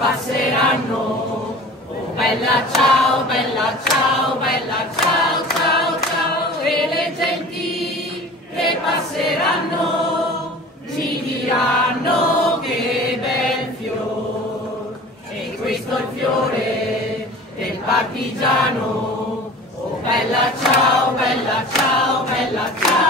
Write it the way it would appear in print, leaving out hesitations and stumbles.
passeranno. Oh bella ciao, bella ciao, bella ciao, ciao, ciao. E le genti che passeranno ci diranno che bel fior. E questo è il fiore del partigiano. Oh bella ciao, bella ciao, bella ciao.